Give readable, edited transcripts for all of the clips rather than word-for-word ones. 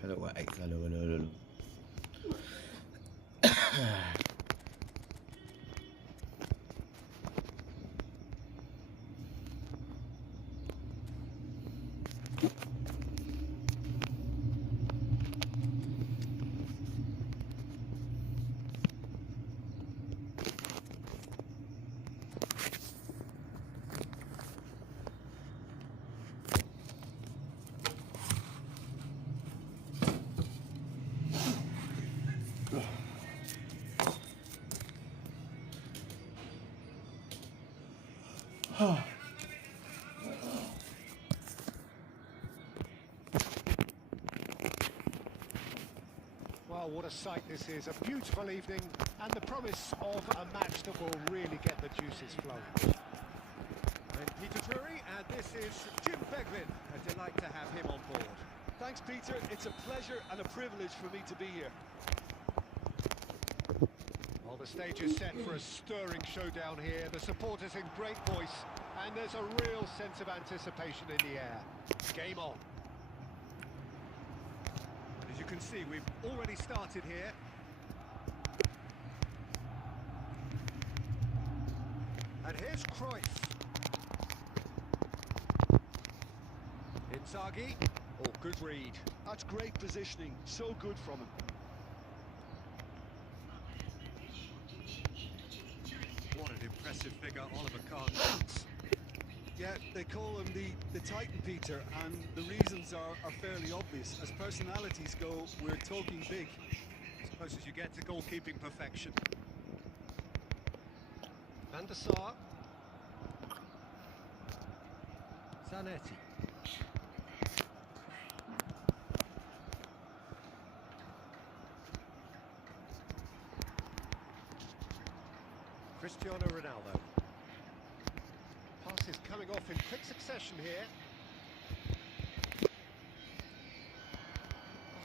Hello X, hello. Well, what a sight this is. A beautiful evening and the promise of a match that will really get the juices flowing. I'm Peter Drury, and this is Jim Beglin. A delight to have him on board. Thanks, Peter. It's a pleasure and a privilege for me to be here. Well, the stage is set for a stirring showdown here. The supporters in great voice, and there's a real sense of anticipation in the air. Game on. As you can see, we've already started here. And here's Cruyff. Inzaghi. Oh, good read. That's great positioning. So good from him. What an impressive figure Oliver Kahn is. Yeah, they call him the Titan, Peter, and the reasons are fairly obvious. As personalities go, we're talking big. As close as you get to goalkeeping perfection. Van der Sar. Zanetti. Cristiano Ronaldo. Passes coming off in quick succession here.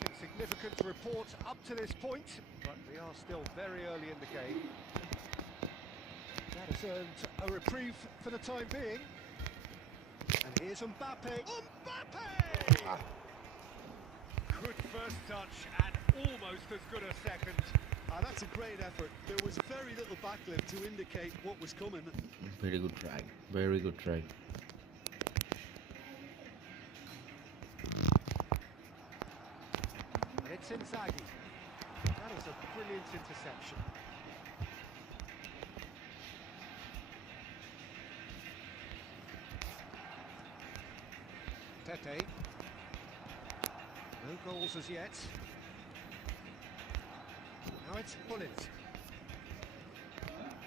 Nothing significant to report up to this point, but we are still very early in the game. That has earned a reprieve for the time being. And here's Mbappe. Mbappe! Good first touch and almost as good a second. That's a great effort. There was very little backlift to indicate what was coming. Very good try. Very good try. And it's Inzaghi. That is a brilliant interception. Tete. No goals as yet. Now it's Bullet.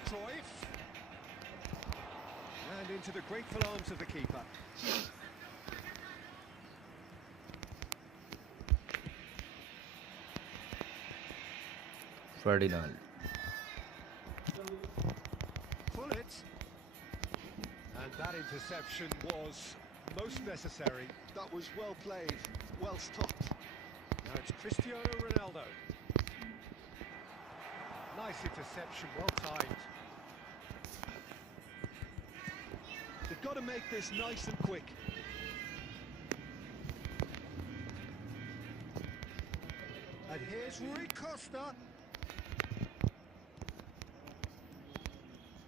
Cruyff. And into the grateful arms of the keeper. Ferdinand. Bullet. And that interception was most necessary. That was well played, well stopped. Now it's Cristiano Ronaldo. Nice interception, well timed. They've got to make this nice and quick. And here's Rui Costa.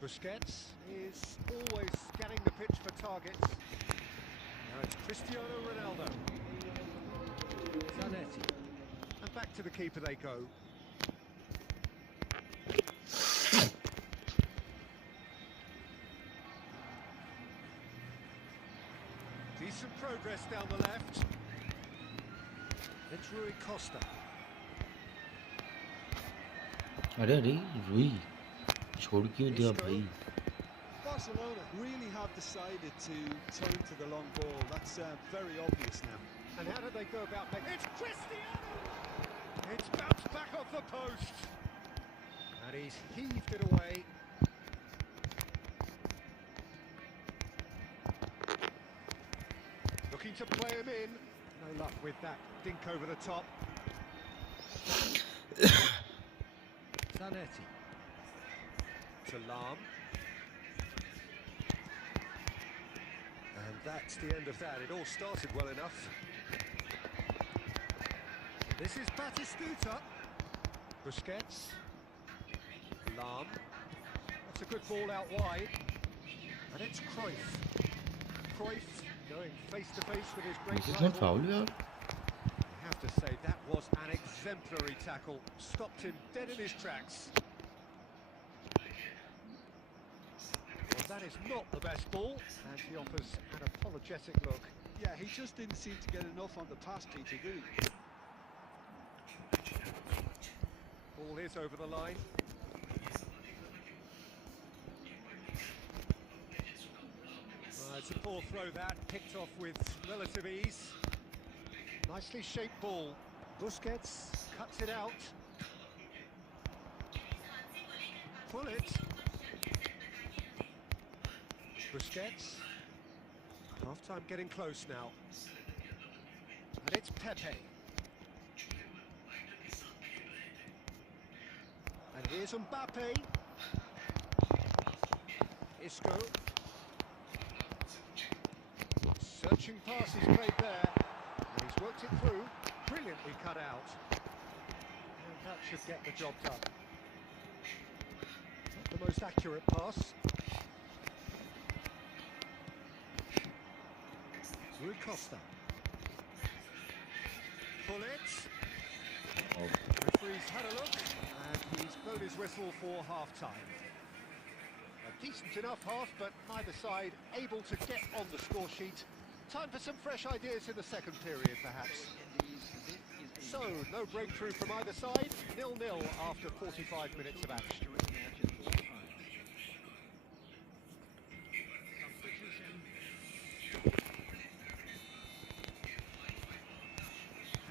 Busquets is always scanning the pitch for targets. Now it's Cristiano Ronaldo. Zanetti. And back to the keeper they go. Decent progress down the left. It's Rui Costa. Ada Rui. छोड़ क्यों दिया भाई? Barcelona really have decided to turn to the long ball. That's very obvious now. And how do they go about making... It's Cristiano! It's bounced back off the post. And he's heaved it away. Looking to play him in. No luck with that dink over the top. Zanetti. To Lahm. And that's the end of that. It all started well enough. This is Batistuta. Busquets. Lahm. That's a good ball out wide. And it's Cruyff. Cruyff going face to face with his great This is not rival. foul, yaar. I have to say that was an exemplary tackle. Stopped him dead in his tracks. Well, that is not the best ball, and he offers an apologetic look. Yeah, he just didn't seem to get enough on the pass, Peter, did he? Ball is over the line. It's a poor throw that, picked off with relative ease. Nicely shaped ball. Busquets cuts it out. Pull it. Busquets. Half-time getting close now. And it's Pepe. And here's Mbappe. Isco. Searching pass is played there, and he's worked it through, brilliantly cut out. And that should get the job done. Not the most accurate pass. Rui Costa. Pull it. Oh. Referee's had a look, and he's blown his whistle for half-time. A decent enough half, but neither side able to get on the score sheet. Time for some fresh ideas in the second period, perhaps. So, no breakthrough from either side. 0-0 after 45 minutes of action.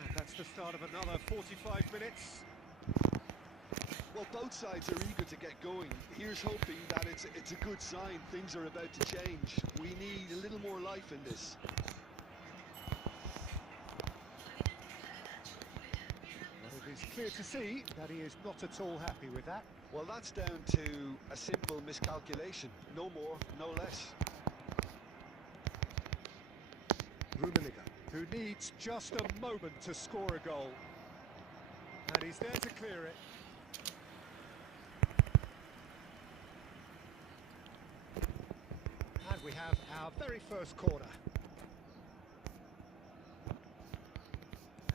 And that's the start of another 45 minutes. Well, both sides are eager to get going. Here's hoping that it's a good sign. Things are about to change. We need a little more life in this. Well, it is clear to see that he is not at all happy with that. Well, that's down to a simple miscalculation. No more, no less. Rummenigge, who needs just a moment to score a goal. And he's there to clear it. And we have our very first corner.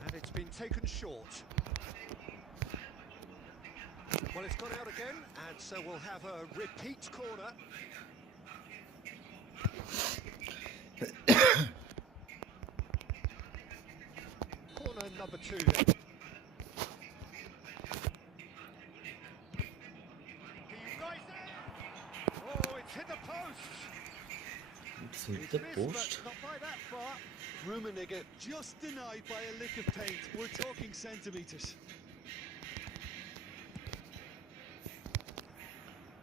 And it's been taken short. Well, it's gone out again, and so we'll have a repeat corner. Corner number 2 then. Oh, it's hit the post. It's hit the He's missed, post. but not by that far. Rummenigge just denied by a lick of paint. We're talking centimetres.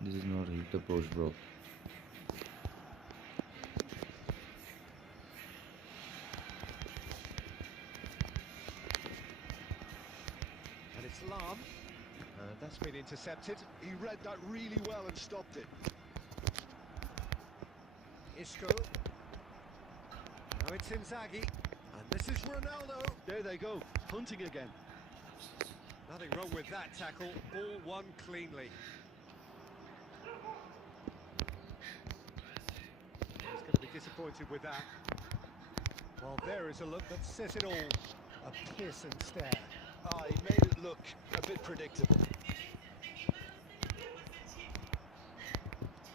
This is not hit the post, bro. And it's Lahm. That's been intercepted. He read that really well and stopped it. Isco. Now it's Inzaghi. And this is Ronaldo. There they go, hunting again. Nothing wrong with that tackle. All won cleanly. He's going to be disappointed with that. Well, there is a look that says it all. A piercing stare. Ah, he made it look a bit predictable.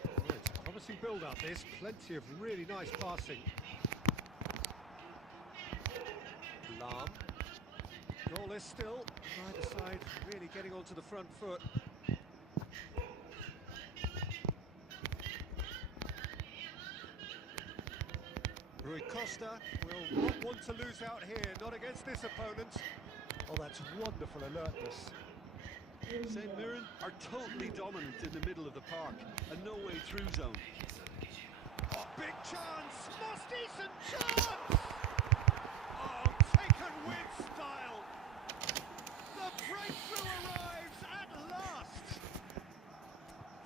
Well, it's a promising build-up, this. Plenty of really nice passing. Lahm. Goalless still. Neither side really getting onto the front foot. Costa will not want to lose out here, not against this opponent. Oh, that's wonderful alertness. St Mirren are totally dominant in the middle of the park, a no-way through zone. Oh, big chance! Most decent chance! Oh, taken with style! The breakthrough arrives at last!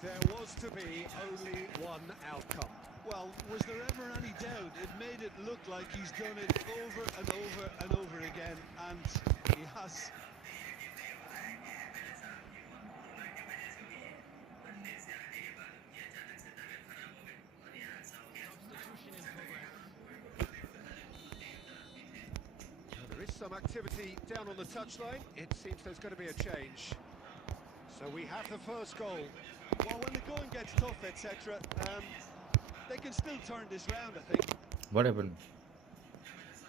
There was to be only one outcome. Well, was there ever any doubt? It made it look like he's done it over and over and over again, and he has. There is some activity down on the touchline. It seems there's going to be a change. So we have the first goal. Well, when the going gets tough, etc., they can still turn this round, I think. What happened?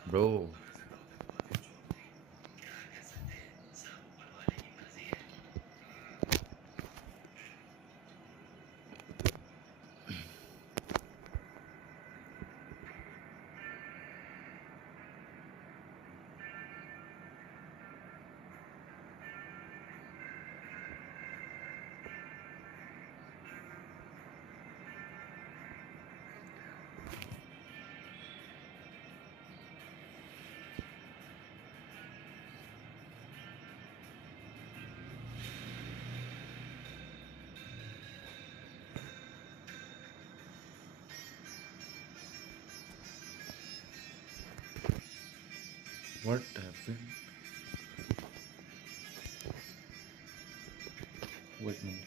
Bro. What happened? Wait a minute.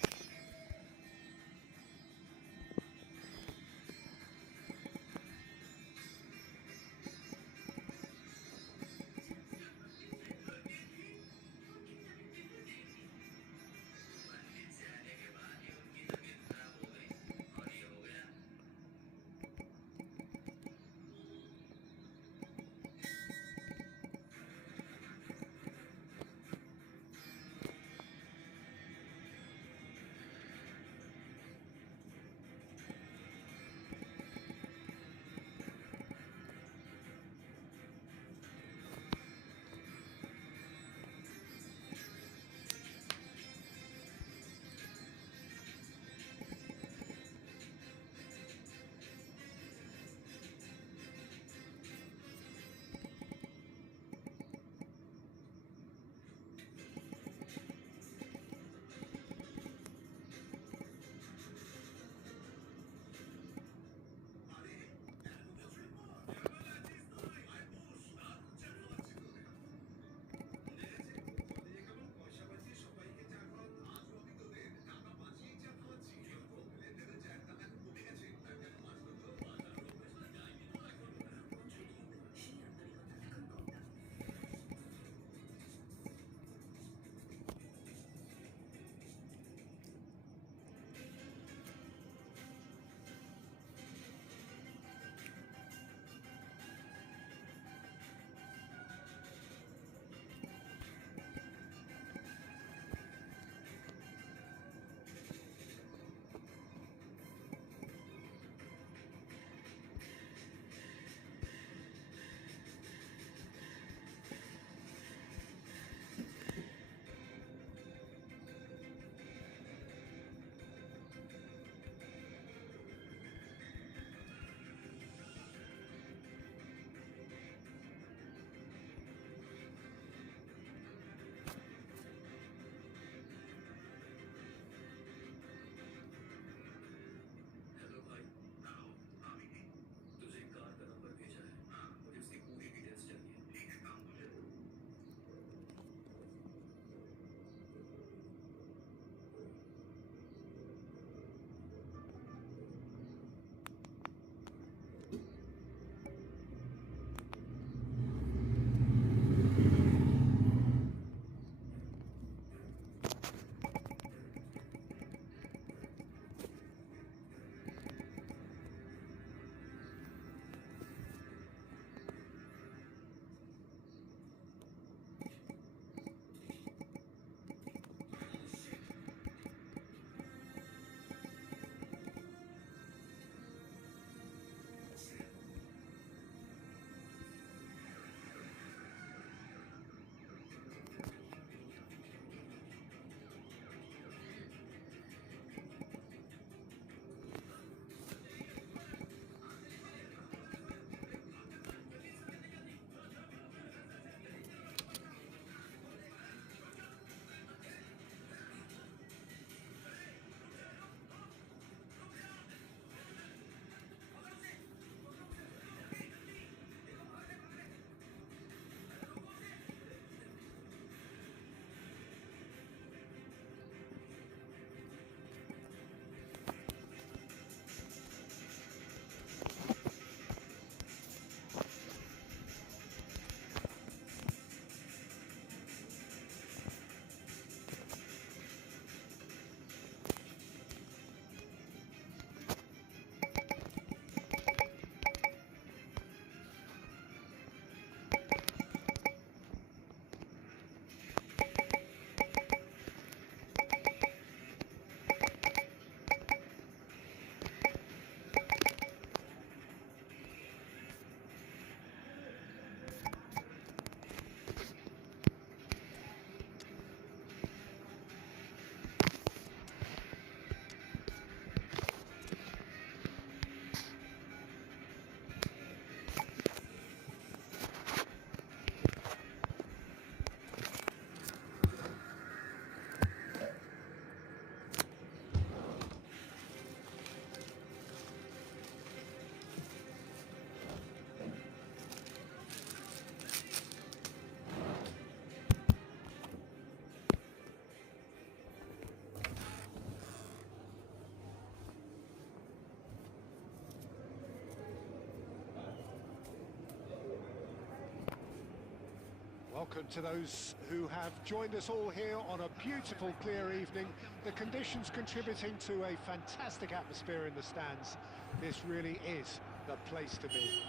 Welcome to those who have joined us all here on a beautiful, clear evening. The conditions contributing to a fantastic atmosphere in the stands. This really is the place to be.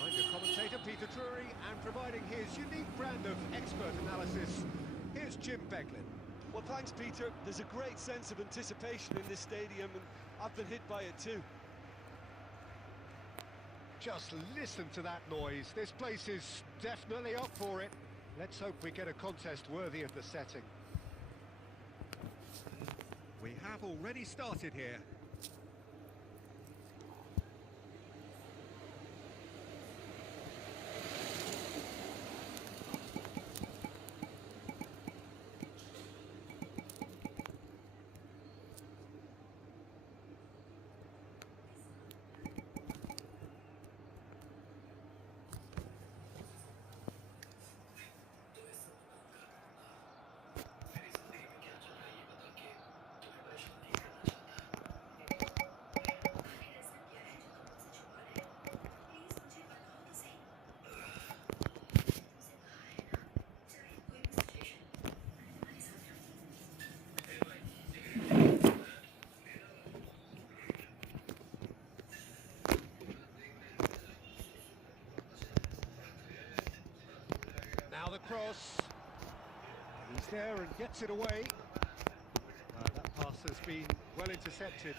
I'm your commentator, Peter Drury, and providing his unique brand of expert analysis, here's Jim Beglin. Well, thanks, Peter. There's a great sense of anticipation in this stadium, and I've been hit by it too. Just listen to that noise. This place is definitely up for it. Let's hope we get a contest worthy of the setting. We have already started here. Now the cross. He's there and gets it away. That pass has been well intercepted.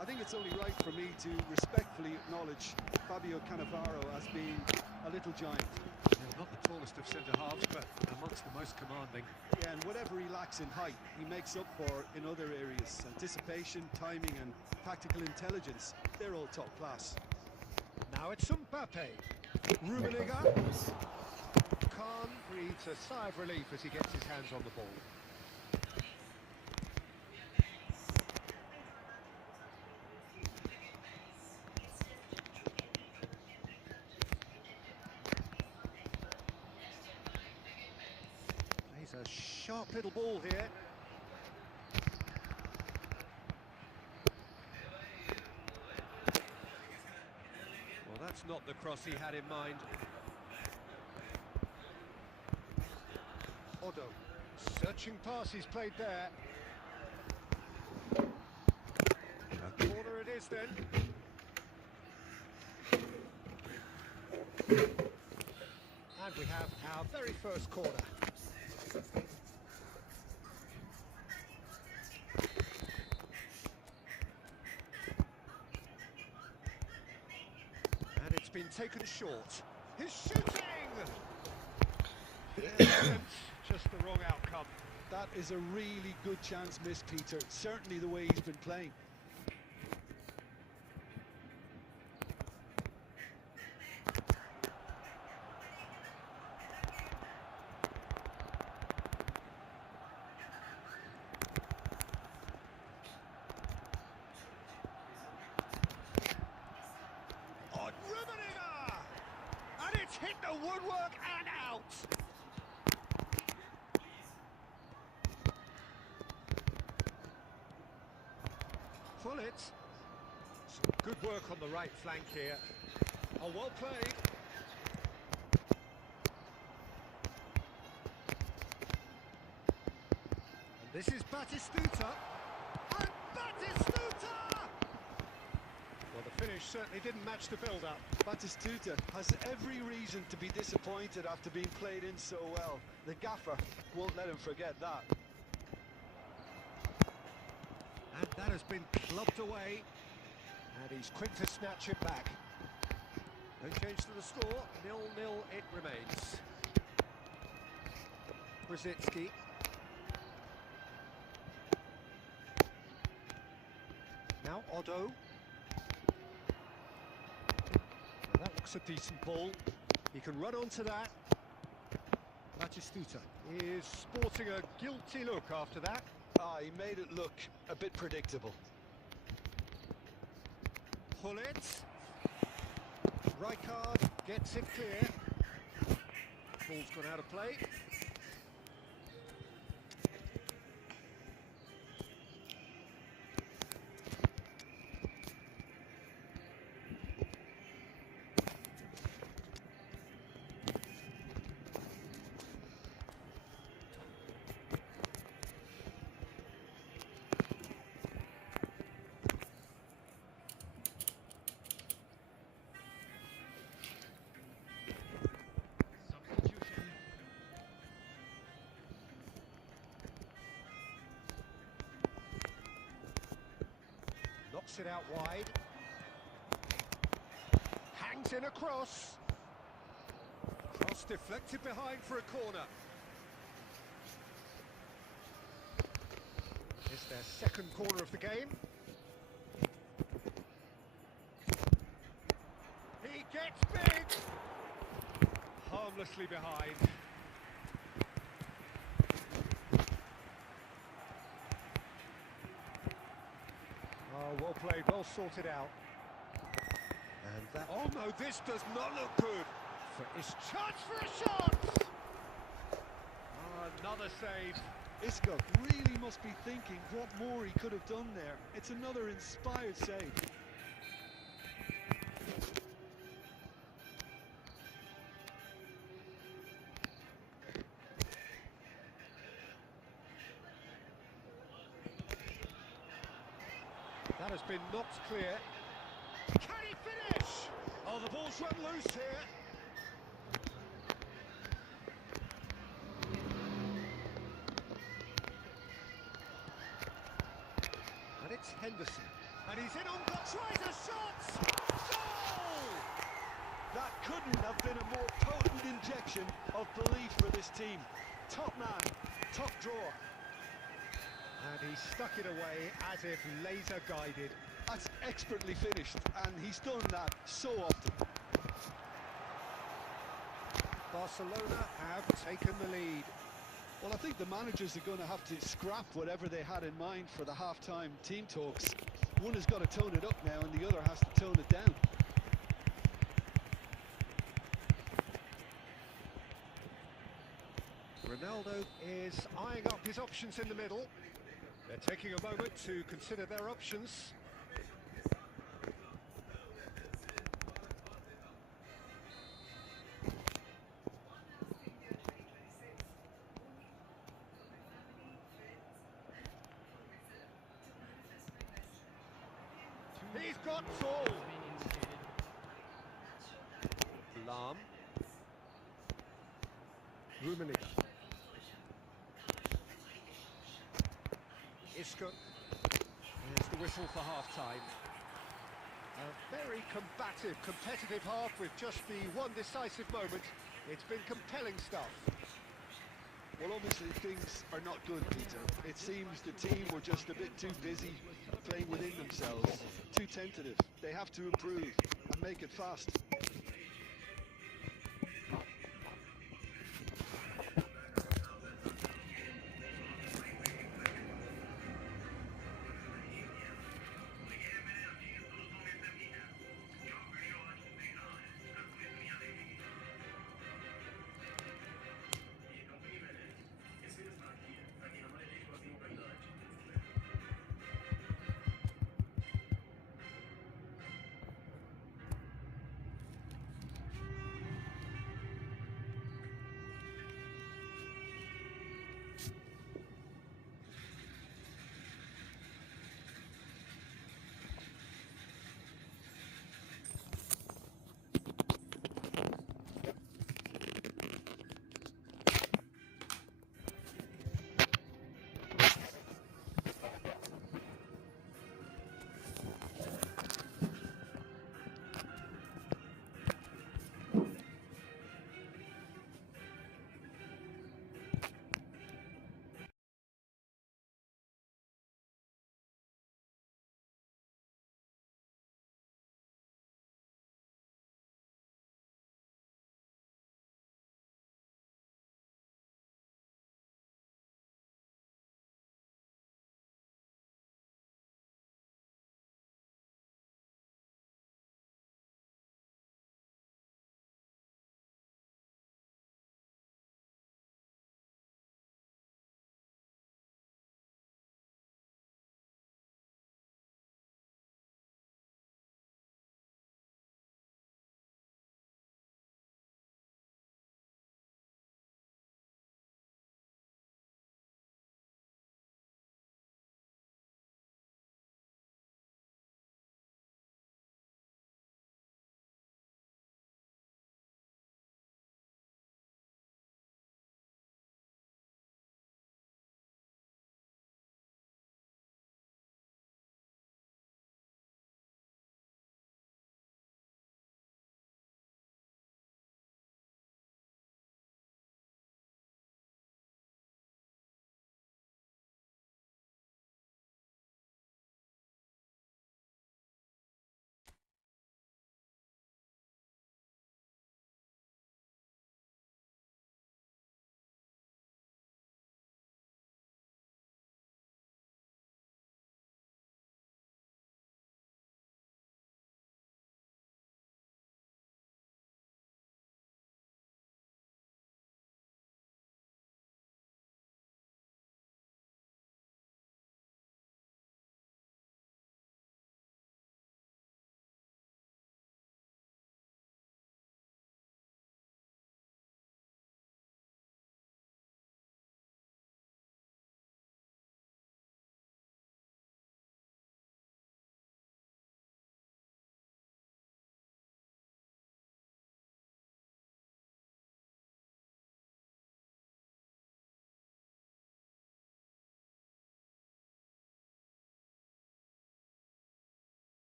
I think it's only right for me to respectfully acknowledge Fabio Cannavaro as being a little giant. Not the tallest of centre-halves, but amongst the most commanding. Yeah, and whatever he lacks in height, he makes up for in other areas. Anticipation, timing and tactical intelligence, they're all top class. Now it's Mbappe. Rummenigge. Khan breathes a sigh of relief as he gets his hands on the ball. He's a sharp little ball here. That's not the cross he had in mind. Odo, searching pass he's played there. A corner it is then. And we have our very first corner. Been taken short. His shooting! Just the wrong outcome. That is a really good chance missed, Peter. Certainly the way he's been playing. Hit the woodwork and out. Pullet. Some good work on the right flank here. Oh, well played. And this is Batistuta. And Batistuta! Well, the finish certainly didn't match the build-up. Batistuta has every reason to be disappointed after being played in so well. The gaffer won't let him forget that. And that has been clubbed away. And he's quick to snatch it back. No change to the score. 0-0 it remains. Brzezinski. Now Odo. That looks a decent ball. He can run onto that. Batistuta is sporting a guilty look after that. He made it look a bit predictable. Pullet. Rijkaard gets it clear. Ball's gone out of play. Gets it out wide. Hangs in a cross. Cross deflected behind for a corner. It's their second corner of the game. He gets big! Harmlessly behind. Oh, well played, well sorted out. And that... Oh no, this does not look good! For his chance for a shot! Another save. Isco really must be thinking what more he could have done there. It's another inspired save. That has been knocked clear. Can he finish? Oh, the ball's run loose here. And it's Henderson. And he's in on goal. Tries a shot! Goal! That couldn't have been a more potent injection of belief for this team. Top man, top draw. And he stuck it away as if laser guided. That's expertly finished, and he's done that so often. Barcelona have taken the lead. Well, I think the managers are going to have to scrap whatever they had in mind for the half-time team talks. One has got to tone it up now, and the other has to tone it down. Ronaldo is eyeing up his options in the middle. They're taking a moment to consider their options. He's got all. Lahm. Rummenigge. Isco. There's the whistle for half-time. A very combative, competitive half with just the one decisive moment. It's been compelling stuff. Well, obviously things are not good, Peter. It seems the team were just a bit too busy playing within themselves, too tentative. They have to improve and make it fast.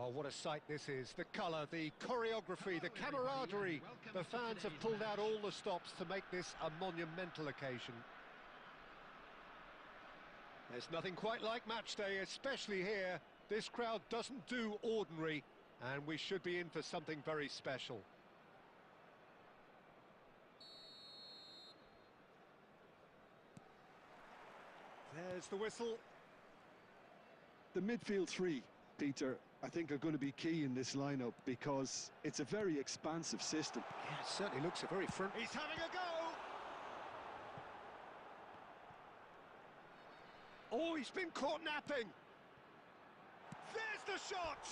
Well, what a sight this is. The colour, the choreography, the camaraderie. The fans have pulled out all the stops to make this a monumental occasion. There's nothing quite like match day, especially here. This crowd doesn't do ordinary, and we should be in for something very special. There's the whistle. The midfield three, Peter, I think are going to be key in this lineup because it's a very expansive system. Yeah, it certainly looks a very front. He's having a go! Oh, he's been caught napping! There's the shot!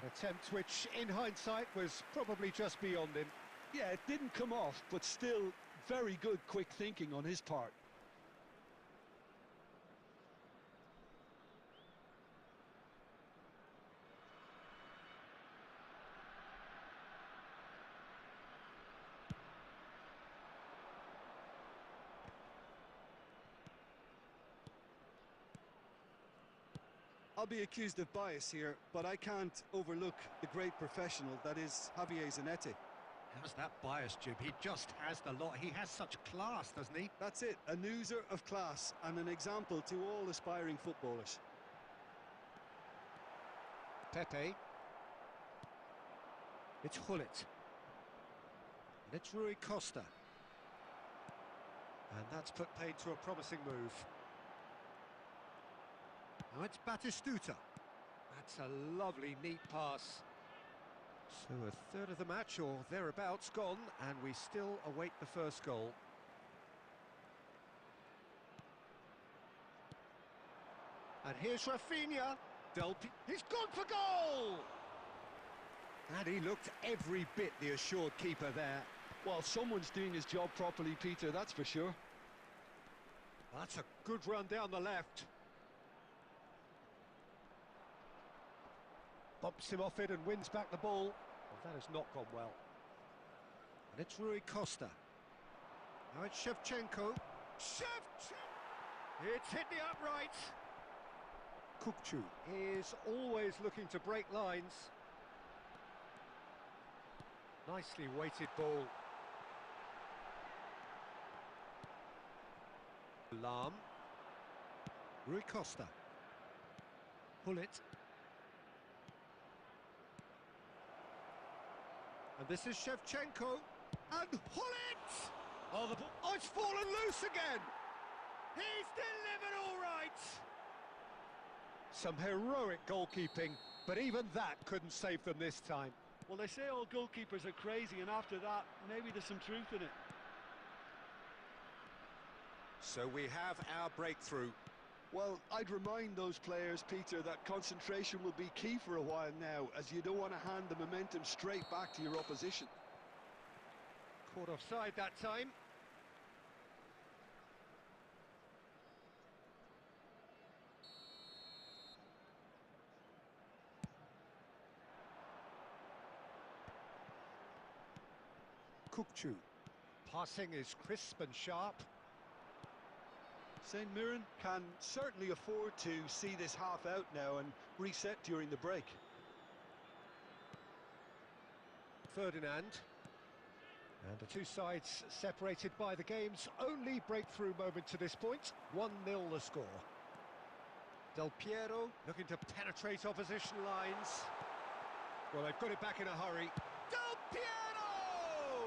That attempt, which in hindsight was probably just beyond him. Yeah, it didn't come off, but still very good quick thinking on his part. I'll be accused of bias here, but I can't overlook the great professional that is Javier Zanetti. How's that bias, Jim? He just has the lot. He has such class, doesn't he? That's it, a oozler of class and an example to all aspiring footballers. Pepe. It's Hullet. And it's Rui Costa. And that's put paid to a promising move. Now it's Batistuta. That's a lovely, neat pass. So a third of the match, or thereabouts, gone, and we still await the first goal. And here's Rafinha. He's gone for goal! And he looked every bit the assured keeper there. Well, someone's doing his job properly, Peter, that's for sure. That's a good run down the left. Bumps him off it and wins back the ball. Well, that has not gone well. And it's Rui Costa. Now it's Shevchenko. It's hit the upright. Kukçu is always looking to break lines. Nicely weighted ball. Lahm. Rui Costa. Hullet. And this is Shevchenko. And Hullet! Oh, it's fallen loose again! He's delivered all right! Some heroic goalkeeping, but even that couldn't save them this time. Well, they say all goalkeepers are crazy, and after that, maybe there's some truth in it. So we have our breakthrough. Well, I'd remind those players, Peter, that concentration will be key for a while now, as you don't want to hand the momentum straight back to your opposition. Caught offside that time. Kukçu. Passing is crisp and sharp. St Mirren can certainly afford to see this half out now and reset during the break. Ferdinand. And the two sides separated by the game's only breakthrough moment to this point. 1-0 the score. Del Piero looking to penetrate opposition lines. Well, they've got it back in a hurry. Del Piero!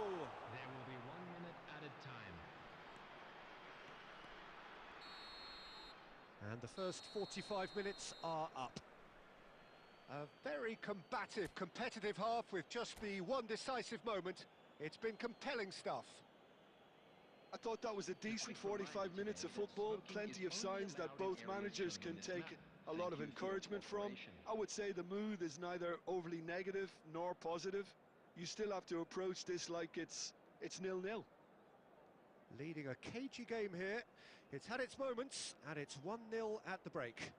There will be 1 minute added time. And the first 45 minutes are up. A very combative, competitive half with just the one decisive moment. It's been compelling stuff. I thought that was a decent 45 minutes of football, plenty of signs that both managers can take a lot of encouragement from. I would say the mood is neither overly negative nor positive. You still have to approach this like it's 0-0. Leading a cagey game here. It's had its moments, and it's 1-0 at the break.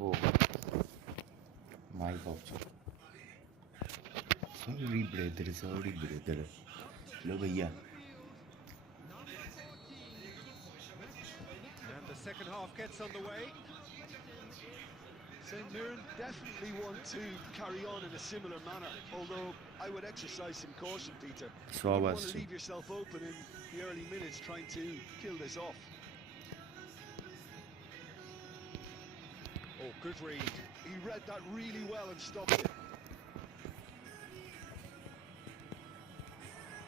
Oh, my voucher. Sorry, brother. Sorry, brother. Hello, भैया. And the second half gets underway. St Mirren definitely want to carry on in a similar manner, although I would exercise some caution, Peter. You So I don't want was to too. leave yourself open in the early minutes trying to kill this off. Oh, good read. He read that really well and stopped it.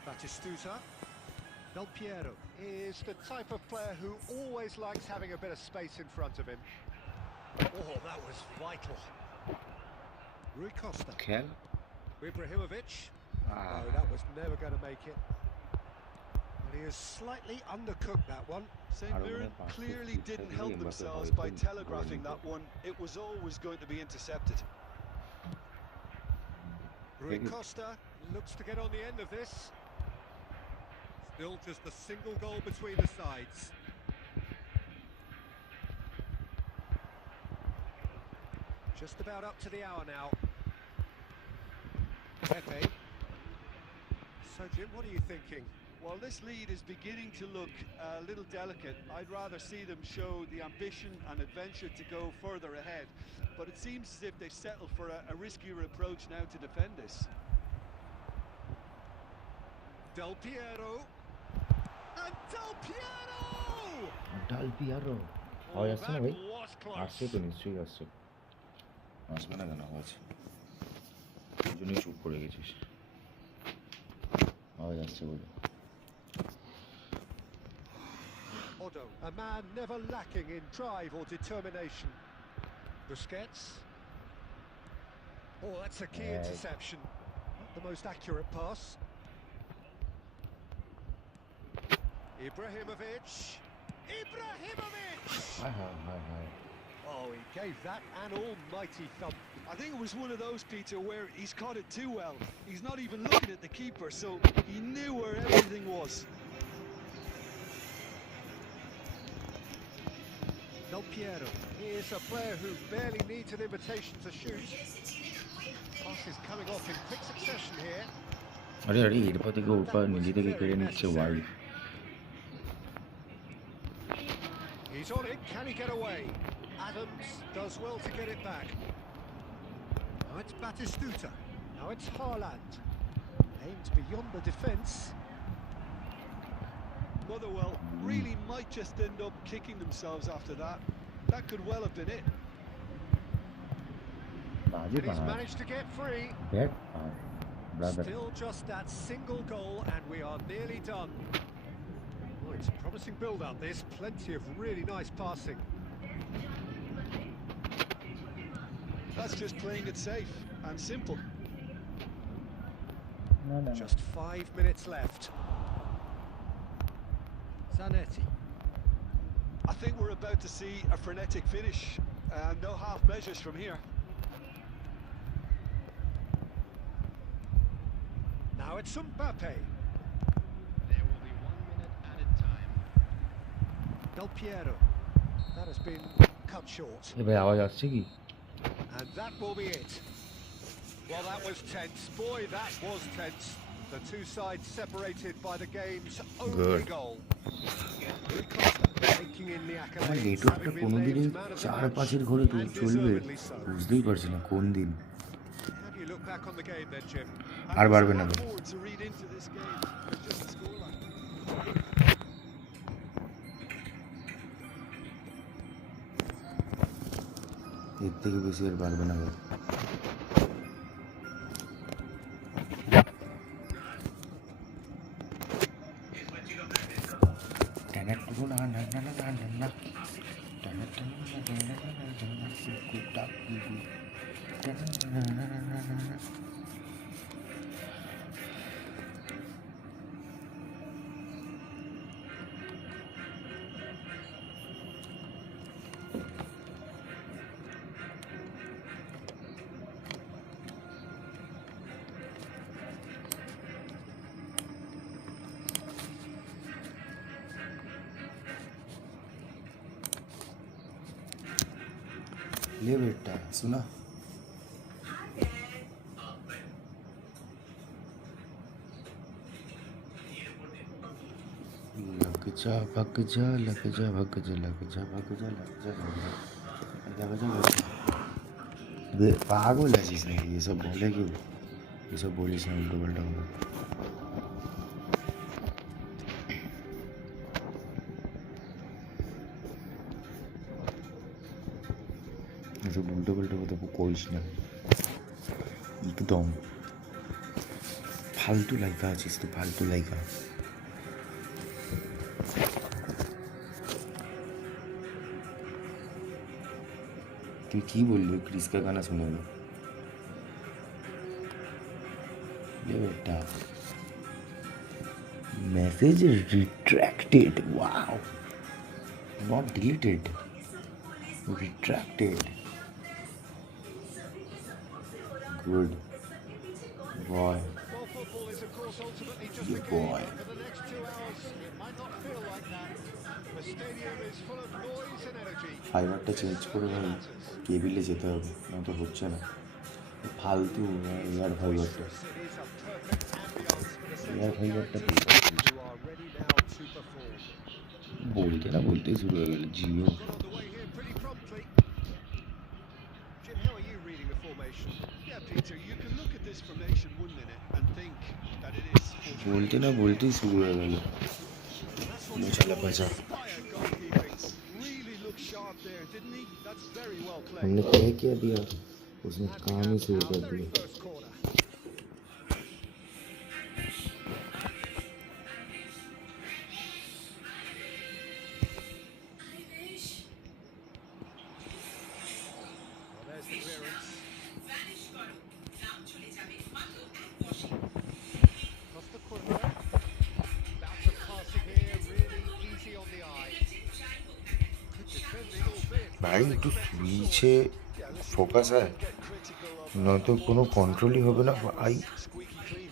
Batistuta. Del Piero is the type of player who always likes having a bit of space in front of him. Oh, that was vital. Rui Costa. Kel? Ibrahimovic. Ah. No, that was never going to make it. And he has slightly undercooked that one. St Mirren clearly didn't help themselves by telegraphing that one. It was always going to be intercepted. Rui Costa looks to get on the end of this. Still just a single goal between the sides. Just about up to the hour now. Pepe. So, Jim, what are you thinking? While this lead is beginning to look a little delicate, I'd rather see them show the ambition and adventure to go further ahead. But it seems as if they've settled for a riskier approach now to defend this. Del Piero. And Del Piero! Del Piero. Oh, আওয়াজ আসছে না that ভাই? was close. আসছে তো নিশ্চয়ই আসছে. আসবে না কেন আওয়াজ? ওই জন্যই চুপ করে গেছিস. আওয়াজ আসছে বলে. Odo, a man never lacking in drive or determination. Busquets. Oh, that's a key interception. Not the most accurate pass. Ibrahimovic. Ibrahimovic! Hi. Oh, he gave that an almighty thump. I think it was one of those, Peter, where he's caught it too well. He's not even looking at the keeper, so he knew where everything was. Del Piero is a player who barely needs an invitation to shoot. Pass is coming off in quick succession here. আরে এরপর থেকে ওর পা নিজে থেকে কেড়ে নিচ্ছে wild. He's on it, can he get away? Adams does well to get it back. Now it's Batistuta. Now it's Haaland. Aimed beyond the defence. Motherwell really might just end up kicking themselves after that. That could well have been it. বাজে But he's পাহাড়. managed to get free. Bat পাহাড়. Brother. Still just that single goal and we are nearly done. Oh, it's a promising build-up. There's plenty of really nice passing. That's just playing it safe and simple. না. Just 5 minutes left. Zanetti. I think we're about to see a frenetic finish. No half measures from here. Now it's Mbappe. There will be 1 minute added time. Del Piero. That has been cut short. এ ভাই আওয়াজ আসছে কি? And that will be it. Well, that was tense. Boy, that was tense. The two sides separated by the game's only Good. goal. Rui Costa taking in the আমার accolades, নেটওয়ার্কটা having been কোনোদিনই named man of the 4-5-এর match, ঘরে and চলবে deservedly so. বুঝতেই পারছি না কোন দিন. How do you look back on the game then, Jim? R There's পারবে a না lot তো. more to read into this game than just the scoreline. এর থেকে বেশি আর পারবে না ভাই. ले बेटा सुना लग जा भग जा लग जा भग जा लग जा भग जा लग जा लग जा पागल है जिसने ये सब बोले क्यों ये सब बोली से उल्टा पल्टा होगा ये सब उल्टा पल्टा होता है कोई ना एकदम फालतू लाइका चीज तो फालतू लाइका तुम की बोल रही हो क्रिस का गाना सुनेगा ये बेटा message retracted wow not deleted retracted good boy Well, football is, of course, ultimately just Good a game. boy. For the next 2 hours, it might not feel like that. The stadium is full of noise and energy. ফাইবারটা change করে ভাই কেবিলে যেতে হবে না তো হচ্ছে না ফালতু এয়ার ফাইবারটা It is a perfect ambience for the air central ফাইবারটা characters who are ready now to perform. বলতে না বলতেই শুরু হয়ে গেল Jio Got on the way here pretty promptly. Jim, how are you reading the formation? Yeah, Peter, you can look at this formation 1 minute and think that it is 4-2-3-1. বলতে না বলতেই শুরু হয়ে গেল That's what Inshallah, Baja. inspired goalkeeping. Really looked sharp there, didn't he? That's very well played. हमने तय किया दिया उसने काम ही शुरू कर Our very दिया first corner. Well, there's the clearance. Across the corner. Bounce of passing here, really easy on the eye. Good defending, albeit. भाई একটু पीछे फोकस है Get critical of নয়তো কোনো কন্ট্রোলই হবে না ভাই squeaky clean.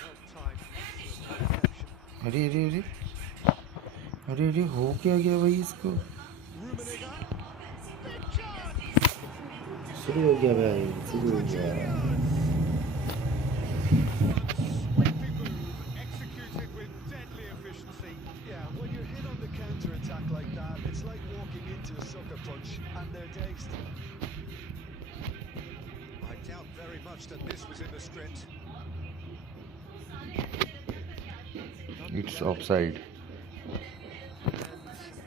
Well timed. अरे अरे अरे अरे अरे हो क्या गया भाई इसको Rummenigge. Big chance. शुरू हो गया भाई शुरू हो गया Sweeping move, executed with deadly efficiency. Yeah, when you're hit on the counter attack like that, it's like walking into a sucker punch and they're dazed. I doubt very much that this was in the script. It's offside And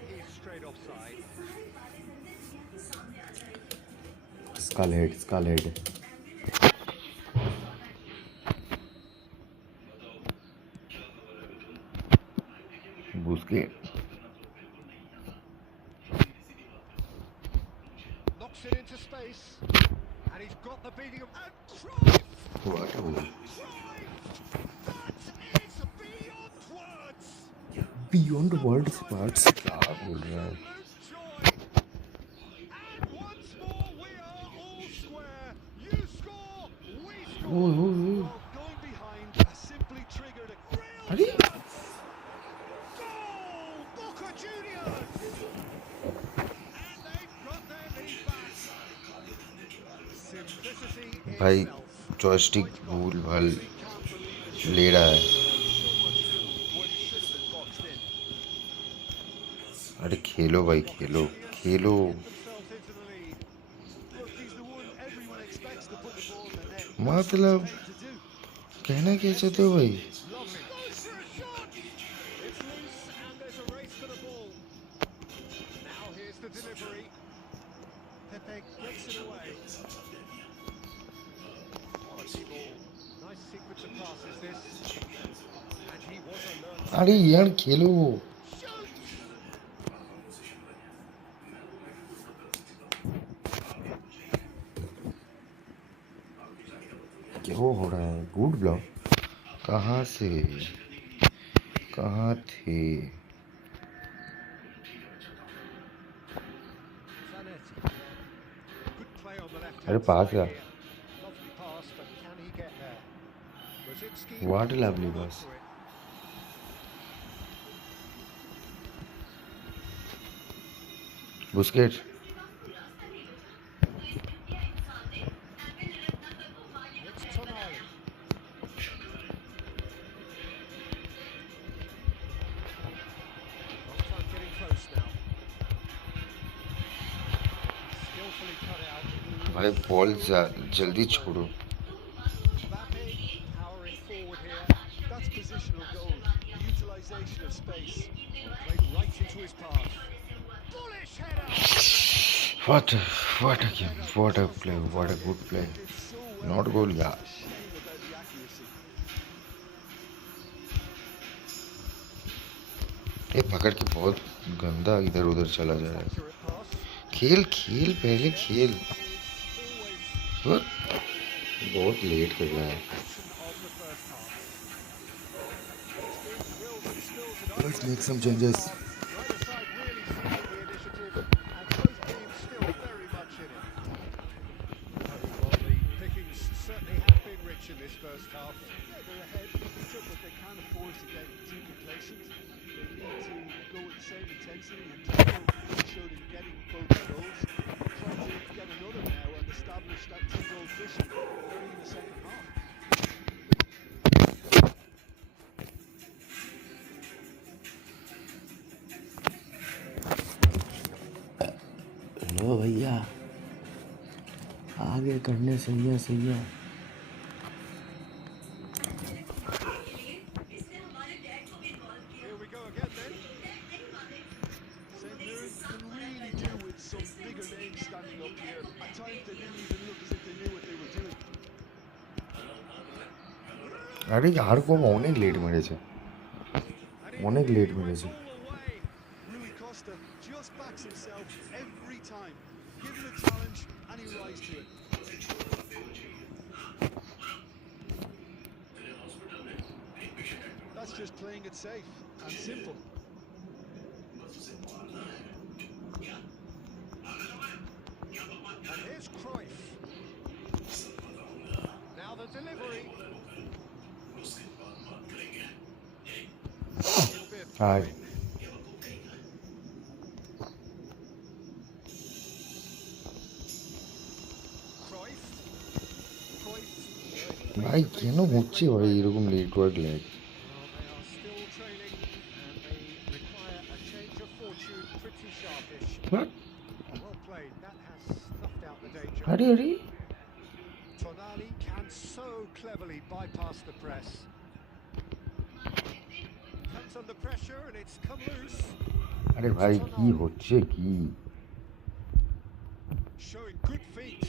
he's straight offside. Skull head Busquets Knocks it into space. And he's got the beating of... And Cruyff! What है वो That is beyond words! Beyond words parts क्या बोल रहा है Absolute joy! And once more we are all square. You score, we score. Oh oh, oh. Well, going behind has simply triggered a real अरे Goal! Boca Juniors! And they've got their lead back. Simplicity भाई itself. Joystick भूल भाल ले रहा है अरे खेलो भाई खेलो खेलो Themselves into the lead. Look, he's the one everyone expects to put the ball in the net. मतलब To do. कहना क्या चाहते हो भाई Lovely. Goes for a shot. It's loose and there's a race for the ball. Now here's the delivery. Pepe gets it away. Quality ball. Nice sequence of passes this. And he was alert. अरे यार खेलो Shoot! क्या हो रहा है good block कहाँ से कहाँ थे Zanetti. Good play on the left. अरे पास का Lovely pass, but can he get there? Rosicki. What a lovely Work pass. for it. Busquets It's Tonali. Time getting close now. Skillfully cut out. भाई ball जल्दी छोड़ो. Mbappe powering forward here. That's positional goal, the utilisation of space. Played right into his path. Bullish header. What a game, what a play, what a good play. Did so well. Not goal, yeah. A shame about the accuracy. ये पकड़ के बहुत गंदा इधर उधर चला जा रहा है. Accurate pass. खेल खेल पहले खेल. Always What? बहुत लेट कर रहा है. action of the first half. Wills and spills it Let's over. make some changes. Neither side really seizing the initiative, and both teams still very much in it. Well, the pickings certainly have been rich in this first half. Yeah, they're ahead, Peter, but they can't afford to get too complacent. They need to go with the same intensity and tempo they showed in getting both goals. Try to get another now and establish that two-goal cushion early in the second half. लो भैया आगे करने सही है. Here we go again then. St. Mirren can really do with some bigger names standing up here. At times they didn't even look as if they knew what they were doing. अरे यार को অনেক late মেরেছে. অনেক late মেরেছে. Rui Costa just backs himself every time. Given a challenge and he rises to it. That's just playing it safe and simple. And here's Cruyff. Now the delivery. Little bit Hi. Cruyff. ভাই কেন হচ্ছে ভাই এরকম network lag? Well, they are still trailing and they require a change of fortune pretty sharpish. Well played, that has snuffed out the danger. আরে আরে Tonali can so cleverly bypass the press. Comes under pressure and it's come loose. আরে ভাই কি হচ্ছে কি? Showing good feet.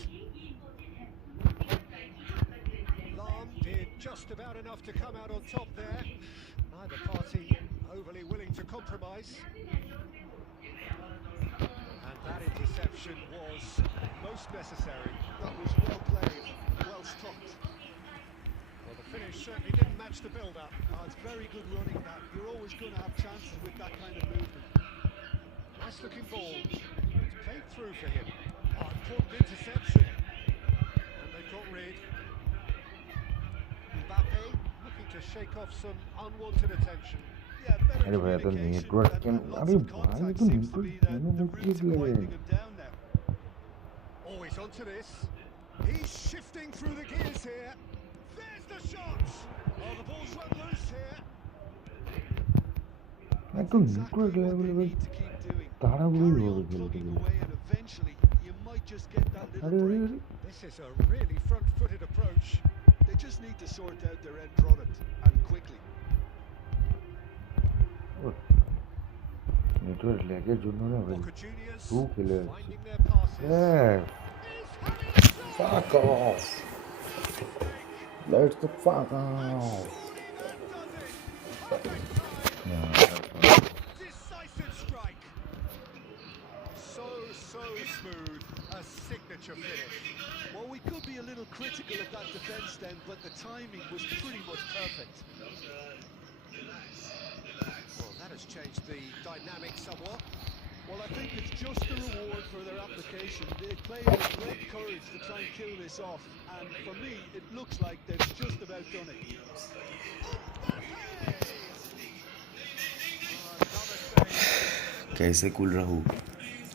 Lahm did just about enough to come out on top there. Neither party overly willing to compromise. And that interception was most necessary. That was well played, well stopped. Well, the finish certainly didn't match the build-up. It's very good running that. You're always going to have chances with that kind of movement. Nice looking ball. It's played through for him. Oh, important interception. And they got rid. Mbappe looking to shake off some unwanted attention. Yeah, better अरे भैया तो communication network and के lots अरे of भाई contact तो seems to be network the क्यों route to मुश्किल winding है? him down now. Always onto this. He's shifting through the gears here. There's the shot. Oh, the ball's run loose here. मैं तो Exactly network what they level पे need to keep doing. Tarapuri Carry हो on गई खेलते plugging खेलते. away and eventually you might just get that अरे little अरे break. अरे This is a really front-footed approach. They just need to sort out their end product and quickly. Network ল্যাগের জন্য না ভাই Boca Juniors তু খেলে finding their passes. হ্যাঁ He's having a shot. fuck off let's the fuck off Decisive strike. So smooth. A signature finish. Well, we could be a little critical of that defence then, but the timing was pretty much perfect. Well, that has changed the dynamic somewhat. Well, I think it's just the reward for their application. They played with great courage to try and kill this off, and for me, it looks like they've just about done it. कैसे cool रहूं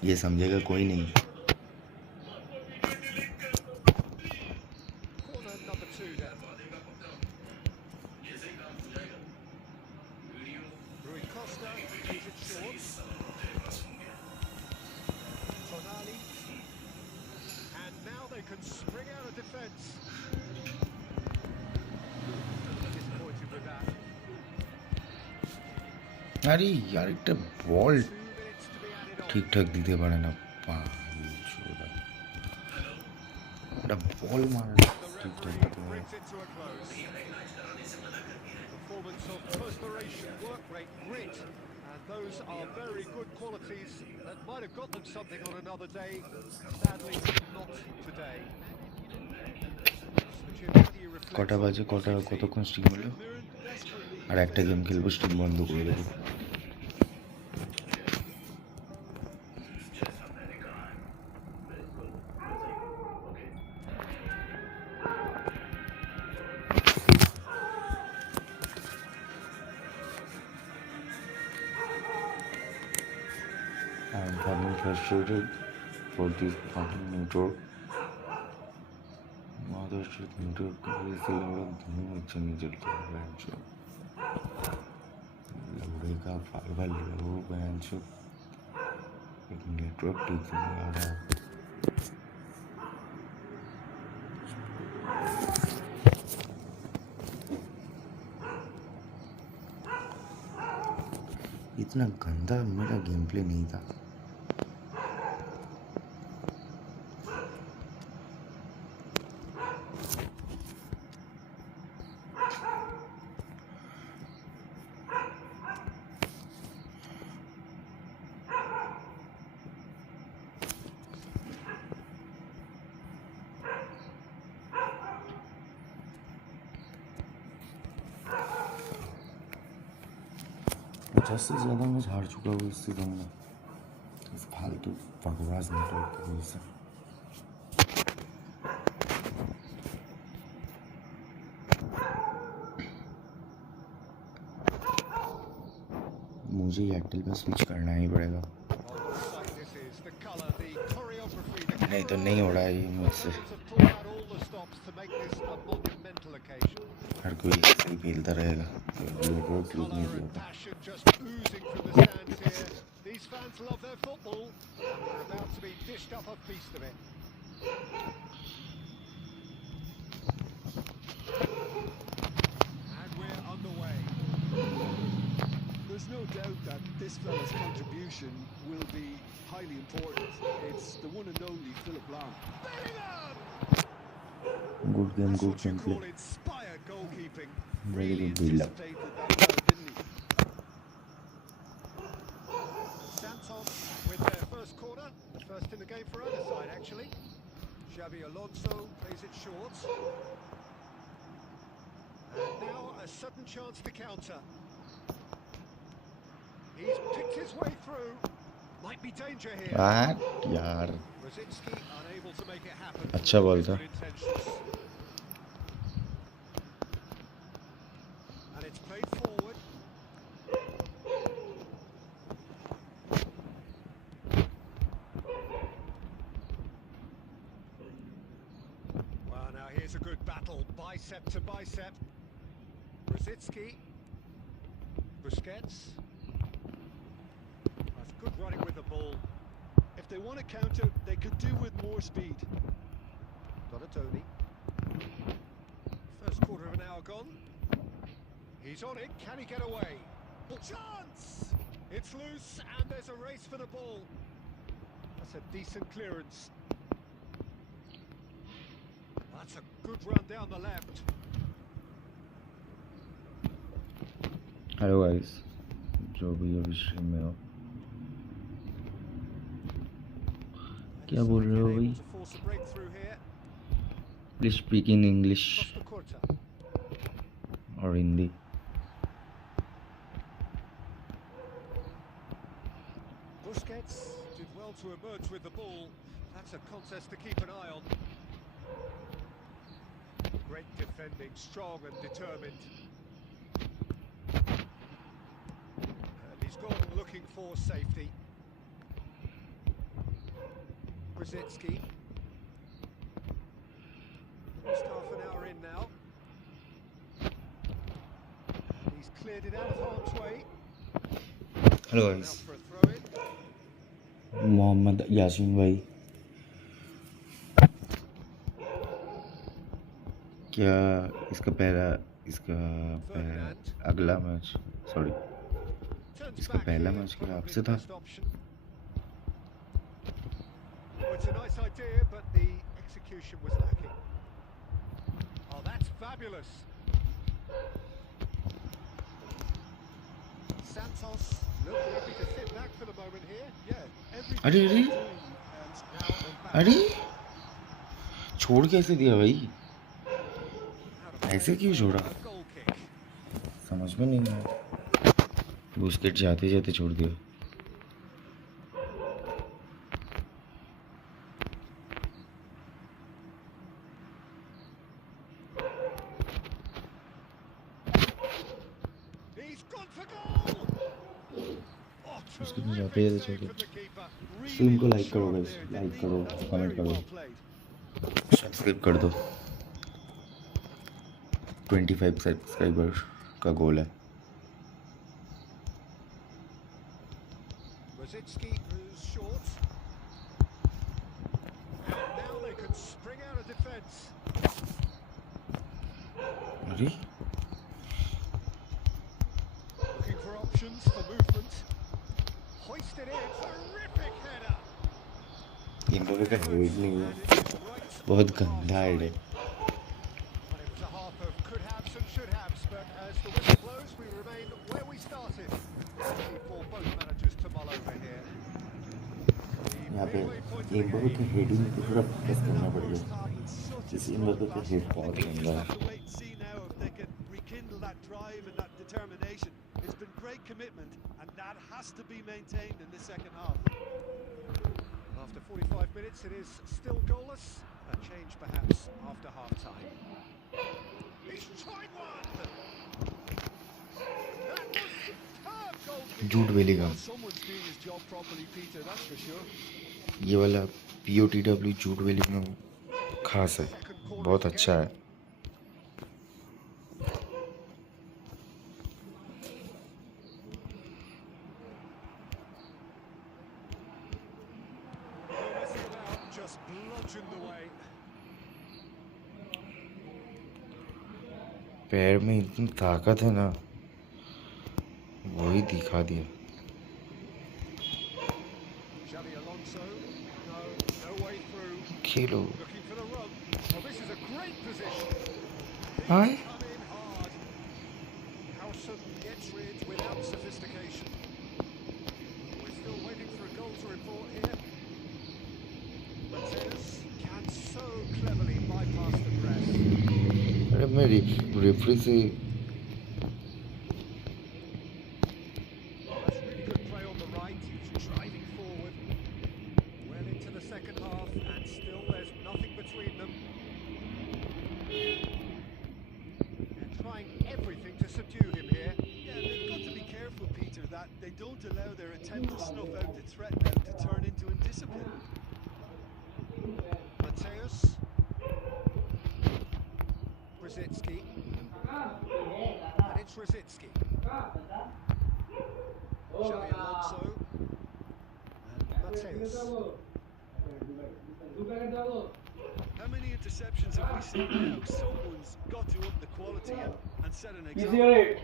ये समझेगा कोई नहीं. Corner number 2 then. Rui Costa plays it short. Tonali. And now they can spring out of defence. Disappointed with that. আরে यार একটা বল 2 minutes to be added on. ঠিকঠাক দিতে পারে না. একটা বল মারা The ঠিকঠাক referee দিতে পারে. brings it to a close. Performance of perspiration, work rate, grit, and those are very good qualities that might have got them something on another day. Sadly, not today. Sachin, how do you reflect কটা on বাজে what you've seen? কতক্ষণ stream হলো? আর একটা game খেলবো, stream বন্ধ করে দেবো. I'm becoming frustrated for this fucking network. Mothership network कभी लोग धुआं अच्छा नहीं चलता है बैंचो. लोड़े का फाइबर लो बैंचो. एक नेटवर्क ठीक से नहीं आ रहा. इतना गंदा मेरा गेम प्ले नहीं था. पचास से ज़्यादा मैच हार चुका हूँ इस सीजन में. इस फालतू बकवास नेटवर्क की वजह से. मुझे एयरटेल पे स्विच करना ही पड़ेगा. This is the colour, the choreography, the नहीं तो नहीं हो रहा है ये मुझसे. Have pulled out all the stops to make this a monumental occasion. हर कोई ऐसे ही खेलता रहेगा. नेटवर्क क्लिक नहीं Colour किया and था. passion just oozing from the stands here. These fans love their football, and they're about to be dished up a feast of it. And we're underway. There's no doubt that this fella's contribution will be highly important. It's the one and only Philip Lahm. Bellingham! Good game, That's good what you game play. call inspired goalkeeping. Very Really good build-up. Anticipated that well, didn't he? Santos with their first corner, the first in the game for either side actually. Xabi Alonso plays it short. And now a sudden chance to counter. He's picked his way through. Might be danger here. यार Rosicky unable to make it happen. अच्छा ball था. Good intentions. And it's played forward. Well, now here's a good battle, bicep to bicep. Rosicky. Busquets. That's good running with the ball. If they want to counter, they could do with more speed. Donatoni. First quarter of an hour gone. He's on it. Can he get away? Chance! It's loose and there's a race for the ball. That's a decent clearance. That's a good run down the left. Hello guys, जो भी अभी stream में हो. क्या बोल रहे हो भाई? Able to force a breakthrough here. Please speak in English Costa Curta. और Hindi. Busquets did well to emerge with the ball. That's a contest to keep an eye on. Great defending, strong and determined. And he's gone looking for safety. Brzezinski. First half an hour in now. He's cleared it out of harm's way. Hello Now guys, for a throw in. Mohammad Yasin भाई, क्या अगला match, sorry, Turns इसका back पहला here, match क्या probably आपसे the था? best option. Oh, it's a nice idea, but the execution was lacking. Oh, that's fabulous. Santos look happy to sit back for the moment here. Yeah, everything अरे they're अरे doing, and now they're back. अरे, छोड़ कैसे दिया भाई? Out of ऐसे play क्यों for छोड़ा? a goal kick. समझ में नहीं आया। बुस्केट जाते जाते छोड़ दिया। He's gone for goal. Oh, उसके भी जाते terrific जाते save छोड़ from the keeper. स्ट्रीम को Really लाइक करो sharp guys, there, like Nicky. करो, That's कमेंट very करो, well played. सब्सक्राइब कर दो। 25 सब्सक्राइबर का गोल है। Brzezinski who's short. And now they can spring out of defence. अरे Looking for options for movement. Hoisted in, terrific header. Mbappe का head नहीं है, And it is right बहुत on गंदा हेड है। half-time. Well, it was a half of could haves and should haves, but as the whistle blows, we remain where we started. For both managers to mull over here. यहाँ पे Mbappe के heading पे थोड़ा focus करना पड़ेगा। इस Mbappe का head बहुत Just गंदा है। have to wait and see now if they can rekindle that drive and that determination. It's been great commitment, and that has to be maintained in the second half. After 45 minutes, it is still goalless. A change perhaps after half-time. He's tried one! That was superb goalkeeping. Jute Bellingham, Well, someone's doing his job properly, Peter, that's for sure. ये वाला POTW jute Bellingham खास है, Second corner बहुत again. अच्छा है। No messing about, just bludgeoned away. पैर में इतनी ताकत है ना, वही दिखा दिया। Xavi Alonso, no way through. Khelo Looking for the run. Well, this is a great position. Hi, Come in hard. Howson gets rid without sophistication. We're still waiting for a goal to report here. Mateus can so cleverly bypass the press. अरे मैं referee से That's really good play on the right. He's driving forward. Well into the second half, and still there's nothing between them. And trying everything to subdue him here. Yeah, they've got to be careful, Peter, that they don't allow their attempt to snuff out the threat now to turn into indiscipline. Mateus. Brzezinski. And it's Brzezinski. Xavi Alonso. And Mateus. How many interceptions have we seen now? Someone's got to up the quality and set an example.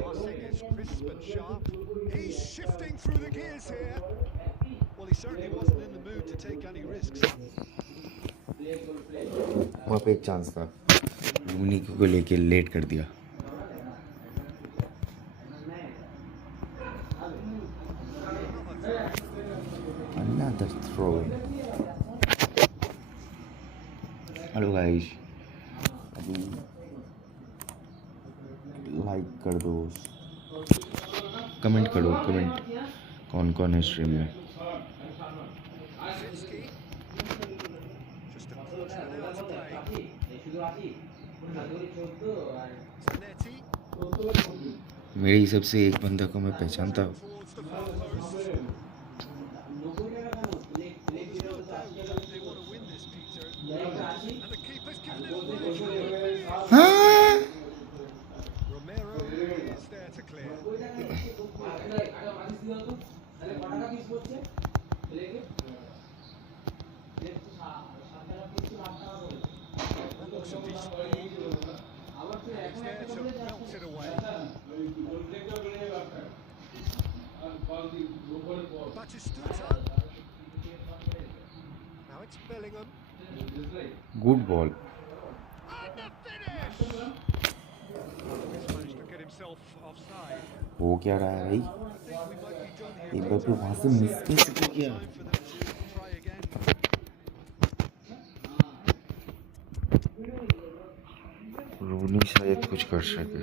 Passing is crisp and sharp. He's shifting through the gears here. Well, he certainly wasn't in the mood to take any risks. वहाँ पे एक chance था, रूनी को लेके late कर दिया। Another throw in. Hello guys, अभी like कर दो, कमेंट करो, कमेंट कौन कौन है स्ट्रीम में। Brzezinski. Just a quarter of an hour to play. Zanetti. मेरे हिसाब से एक बंदा को मैं पहचानता हूँ। Towards the far post. हाँ Romero is there to clear. That looks a decent ball. And he's there to belt it away. Batistuta. Now it's Bellingham. Good ball And the finish! He's managed to get himself offside. हो क्या रहा है भाई I think we might be done here. एक बार फिर वहां से miss कैसे हो गया Time for them to try again. रूनी शायद कुछ कर सके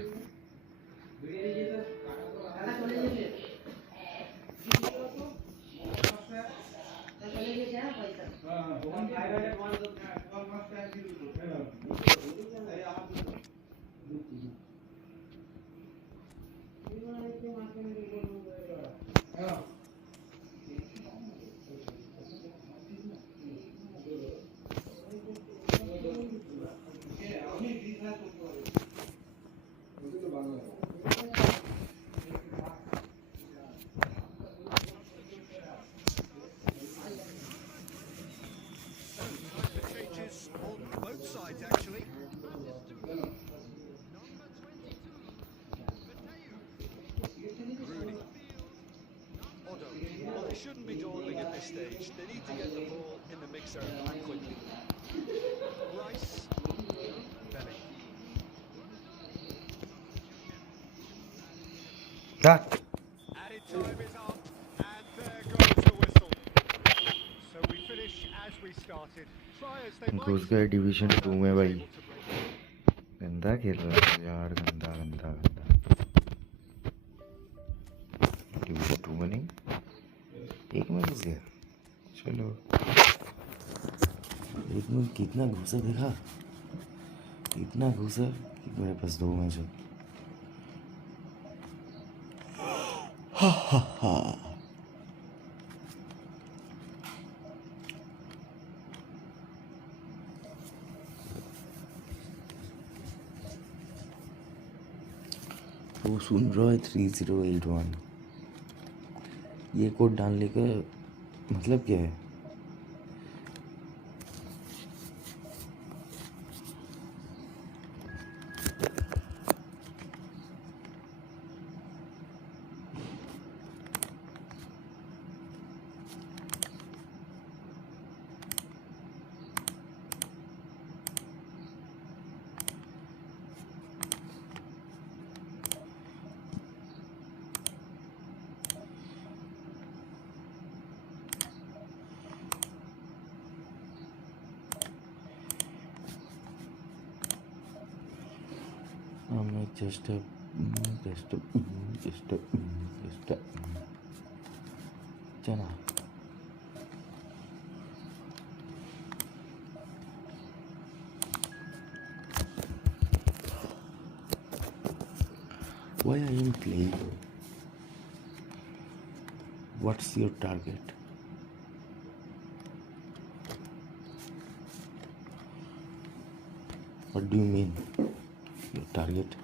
The changes on both sides actually. Rooney. Otto. Well, they shouldn't be dawdling at this stage. They need to get the ball in the mixer and quickly. Rice. Belling. That Added time is up, and there goes the whistle. So we finish as we started. Try as they might. घुस गए division 2 में भाई Able to break. गंदा खेल रहा है यार गंदा गंदा गंदा डिवीजन 2 में नहीं एक में घुस गया चलो एक में कितना घुसा देखा इतना घुसा कि मेरे पास 2 मैच है वो सुन रहा है 3081 ये कोड डालने का मतलब क्या है I'm just a चना Why are you playing? What's your target? What do you mean? Your target?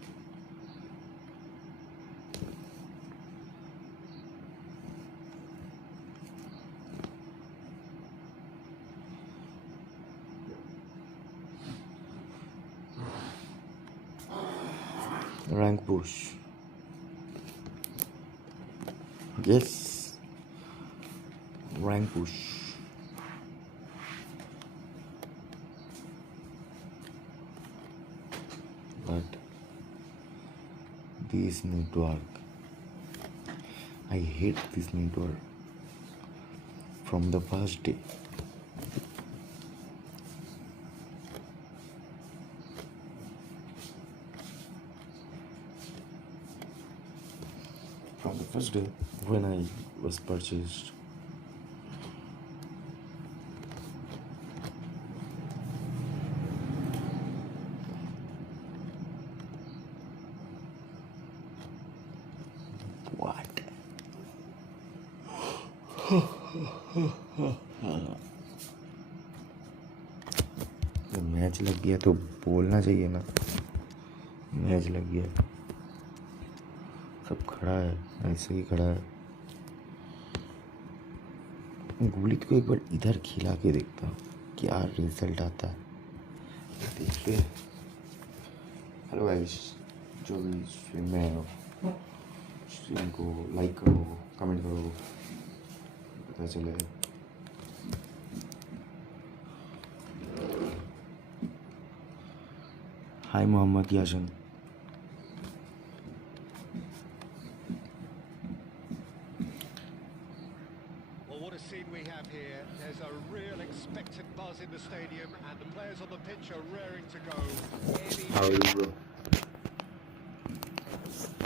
Rank push. Yes. Rank push. But this network, I hate this network from the first day. From the first day when I was purchased. What? The match लग गया तो बोलना चाहिए ना, match लग गया। सब खड़ा है, ऐसे ही खड़ा है। गुलित को एक बार इधर खिला के देखता हूँ क्या रिजल्ट आता है, देखते हैं। हेलो गाइस, जो भी स्ट्रीम में हो, स्ट्रीम को लाइक करो, कमेंट करो, पता चले। हाय Mohammad याशन। Well, what a scene we have here. There's a real expectant buzz in the stadium, and the players on the pitch are raring to go. How are you, bro?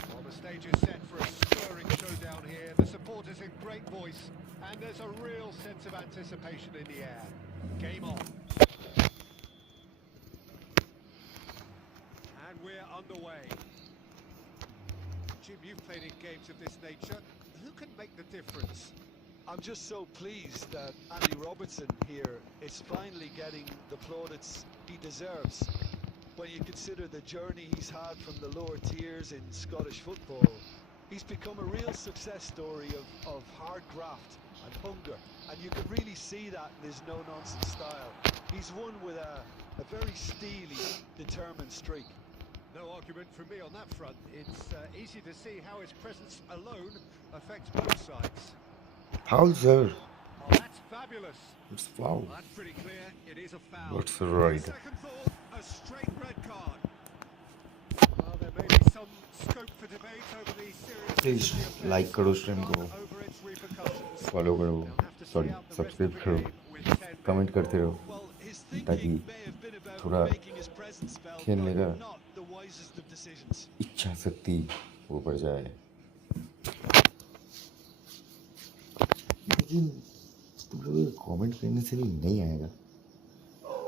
Well, the stage is set for a stirring showdown here. The supporters in great voice, and there's a real sense of anticipation in the air. Game on. And we're underway. Jim, you've played in games of this nature. Who can make the difference? I'm just so pleased that Andy Robertson here is finally getting the plaudits he deserves. When you consider the journey he's had from the lower tiers in Scottish football, he's become a real success story of hard graft and hunger. And you can really see that in his no-nonsense style. He's won with a very steely, determined streak. No argument from me on that front. It's easy to see how his presence alone affects both sides. Foul, sir. Oh, that's fabulous. It's foul. Well, that's pretty clear. It is a foul. What's the right? Second thought, a straight red card. Well, there may be some scope for debate over the seriousness Please of the offence, like करो stream को, over its repercussions. follow करो, They'll have to sorry see out the rest subscribe of the करो, game with 10 comment करते रहो, Well, his thinking ताकि may have been about थोड़ा making his presence felt, खेलने का but not the wisest of decisions. इच्छा शक्ति वो बढ़ जाए। लेकिन तुम लोग कमेंट करने से भी नहीं आएगा,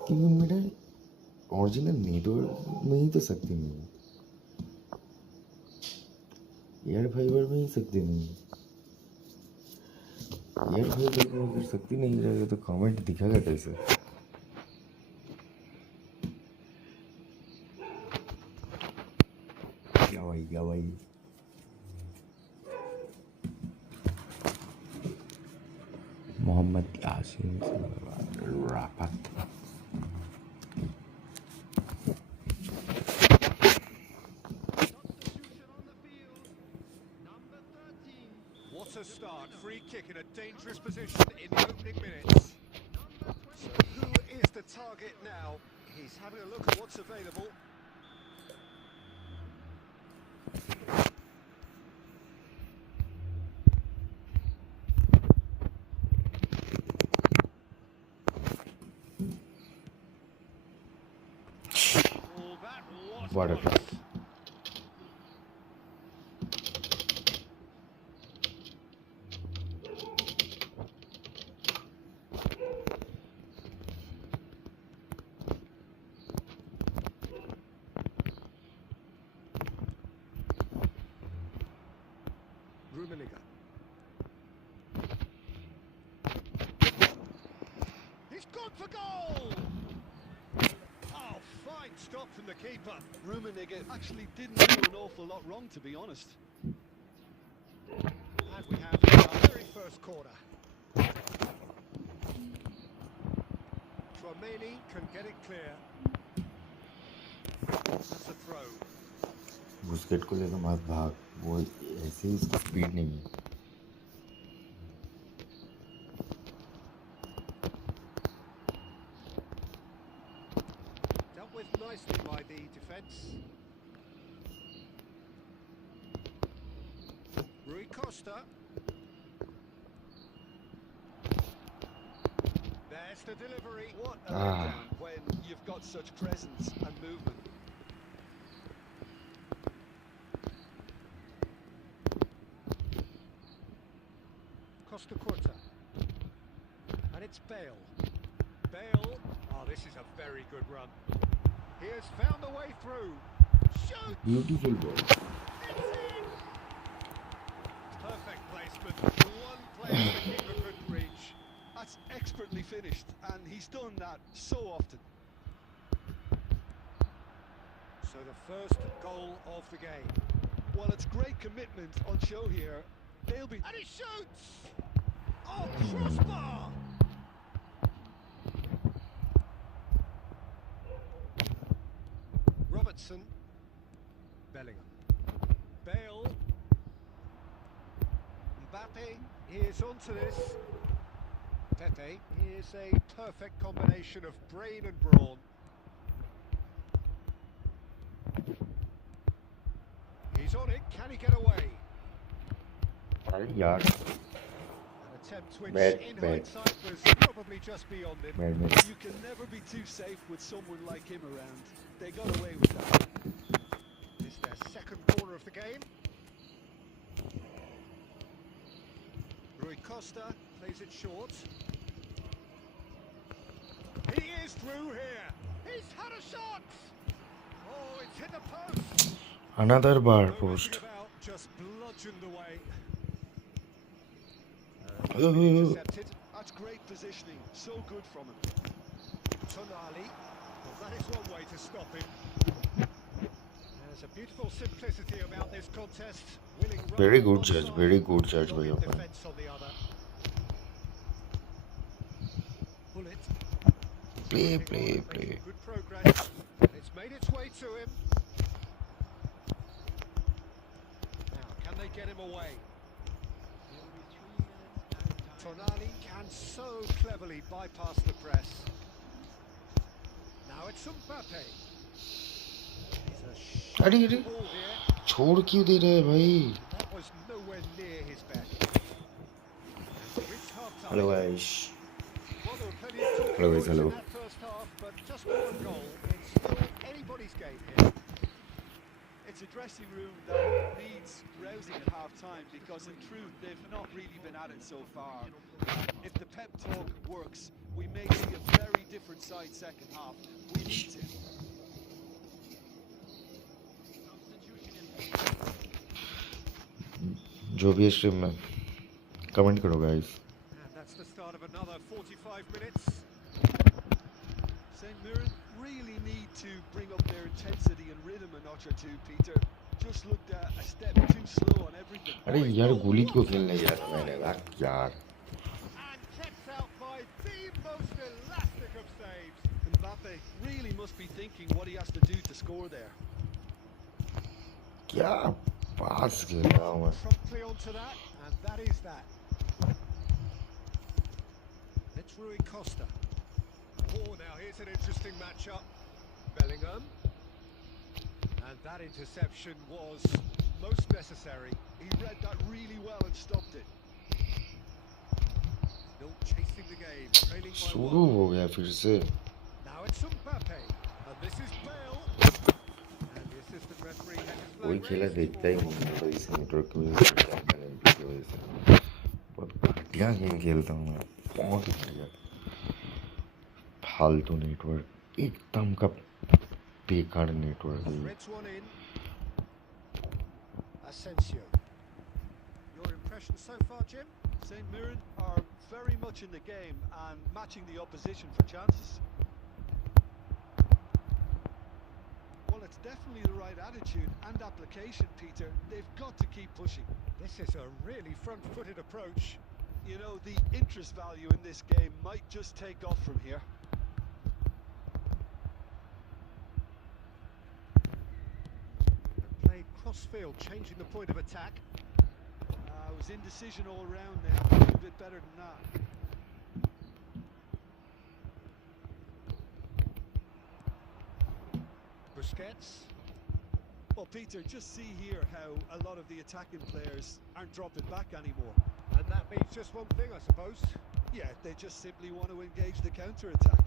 क्योंकि मेरा ओरिजिनल नेटवर्क में ही तो शक्ति नहीं है, एयर फाइबर में ही शक्ति नहीं है। एयर फाइबर में अगर शक्ति नहीं रहेगा तो कमेंट दिखेगा कैसे? क्या भाई Mohammad Yasin Rafat. What a start. Free kick in a dangerous position in the opening minutes. So who is the target now? He's having a look at what's available. Oh, that was What a close. shot. Rummenigge. He's gone for goal! Oh, fine stop from the keeper. Rummenigge actually didn't do an awful lot wrong, to be honest. And we have our very first corner. Trameli can get it clear. That's a throw. Busquets को लेकर मत भाग, वो ऐसे ही उसकी speed नहीं है। Dealt with nicely by the defence. Rui Costa. There's the delivery. What a letdown when you've got such presence and movement. Costa Curta. And it's Bale. Bale. Oh, this is a very good run. He has found a way through. Shoot! Beautiful ball. It's in! Perfect placement. One place the keeper couldn't reach. That's expertly finished, and he's done that so often. So the first goal of the game. Well, it's great commitment on show here. They'll be... And he shoots! Oh, crossbar! Robertson. Bellingham. Bale. Mbappe is onto this. Pepe. Here's a perfect combination of brain and brawn. He's on it. Can he get away? अरे यार An attempt which, Bad, in bad. hindsight, was probably just beyond him. Bad miss You can never be too safe with someone like him around. They got away with that. This is their second corner of the game. Rui Costa plays it short. He is through here. He's had a shot. Oh, it's hit the post. another bar No post messing about, just bludgeoned away. Oh. Intercepted. That's great positioning. So good from him. Tonali. Well, that is one way to stop him. There's a beautiful simplicity about this contest. Winning Very run good on one judge, side, very good judge dogged bhai apne. defence on the other. Bullet. Play. Good progress. It's made its way to him. Now, can they get him away? There will be 3 minutes added time. Tonali can so cleverly bypass the press. Now it's Mbappe. He's a अरे shot अरे ball here. छोड़ क्यों दे रहे हैं भाई That was nowhere near his best. Reached half-time. Hello guys Well, there were plenty of talking Hello, guys, points hello. in that first half, but just one goal. It's still anybody's game here. It's a dressing room that needs rousing at half-time because in truth they've not really been at it so far. If the pep talk works, we may see a very different side second half. We need to. Substitution in जो भी है stream में comment करो guys And that's the start of another 45 minutes. St. Mirren really need to bring up their intensity and rhythm a notch or two, Peter. Just looked a step too slow on everything. अरे यार गुलीत को खेलने गया था मैंने यार And kept out by the most elastic of saves. Mbappe really must be thinking what he has to do to score there. क्या पास खेल रहा हूँ मैं Promptly onto that, and that is that. It's Rui Costa. Oh, now here's an interesting matchup. Bellingham. And that interception was most necessary. He read that really well and stopped it. Still chasing the game, trailing by शुरू one. हो गया फिर से Now it's Mbappe, and this is Bale. And the assistant referee has his कोई flag खेला raised देखता ही for- नहीं है तो इस नेटवर्क की वजह से की वजह से बहुत घटिया गेम खेलता हूँ मैं बहुत घटिया फालतू नेटवर्क एकदम का बेकार नेटवर्क है Threads one in. Asensio. Your impression so far, Jim? St. Mirren are very much in the game and matching the opposition for chances. Well, it's definitely the right attitude and application, Peter. They've got to keep pushing. This is a really front-footed approach. You know, the interest value in this game might just take off from here. Played cross-field, changing the point of attack. It was indecision all around there. A little bit better than that. Busquets. Well, Peter, just see here how a lot of the attacking players aren't dropping back anymore. And that means just one thing, I suppose. Yeah, they just simply want to engage the counter-attack.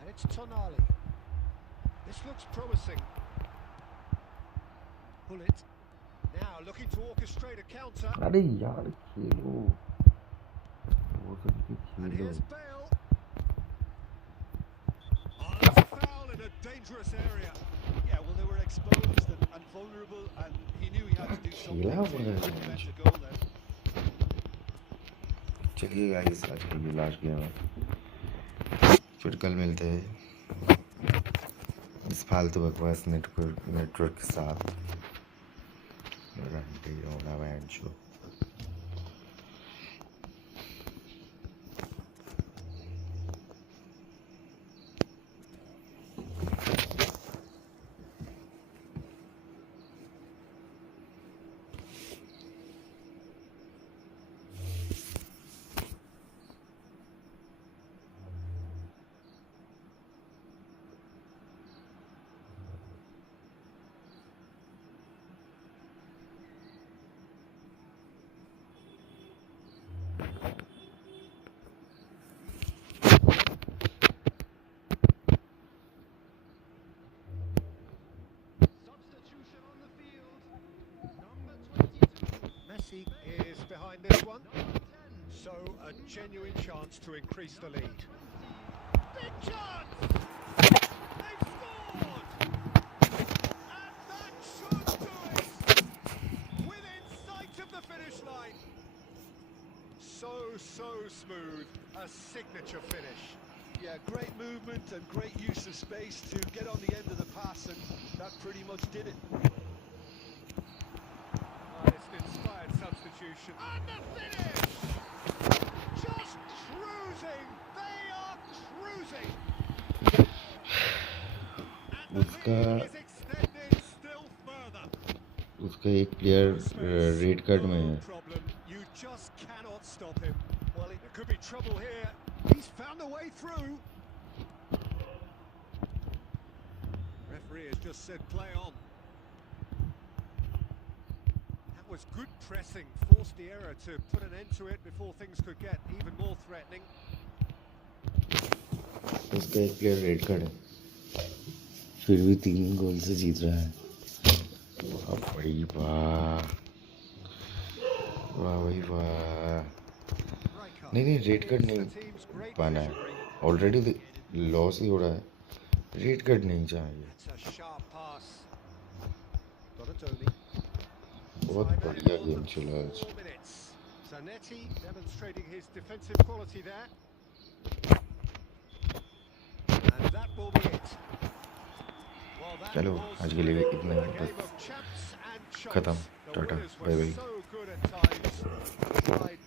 And it's Tonali. This looks promising. Bullet. Now looking to orchestrate a counter. अरे यार खेलो वो करके And Khelo here's Bale. Oh, that's a foul in a dangerous area. Yeah, well, they were exposed and vulnerable, and he knew he had to do something खेला to हुआ है prevent a goal there. चलिए guys आज के लिए last game है फिर कल मिलते हैं इस फालतू बकवास नेटवर्क के साथ रंटे रोना band show. Substitution on the field. Number 22. Messi is behind this one. Number 10. So a genuine chance to increase the lead. Big chance! They've scored! And that should do it! Within sight of the finish line. So smooth. A signature finish. Yeah, great movement and great use of space to get on the end of the pass, and that pretty much did it. It's an inspired substitution. And the finish! Just cruising! They are cruising! And the उसका lead is extended still further. उसका एक player red card में है। No problem. You just cannot stop him. Well, it could be trouble here. He's found a way through. Referee has just said play on. That was good pressing. Forced the error to put an end to it before things could get even more threatening. उसका एक player red card है, फिर भी 3 गोल से जीत रहा है। वाह भाई वाह, वाह भाई वाह। नहीं रेड कार्ड नहीं पाना है, ऑलरेडी लॉस ही हो रहा है, रेड कार्ड नहीं चाहिए। That's a sharp pass. Donatoni. बहुत बढ़िया गेम चला आज। 4 minutes. Zanetti demonstrating his defensive quality there. And that will be it. Well, that चलो was आज के लिए इतना ही, a game बस of champs and chumps. खत्म, The टाटा, winners bye were bye. so good at times. Tried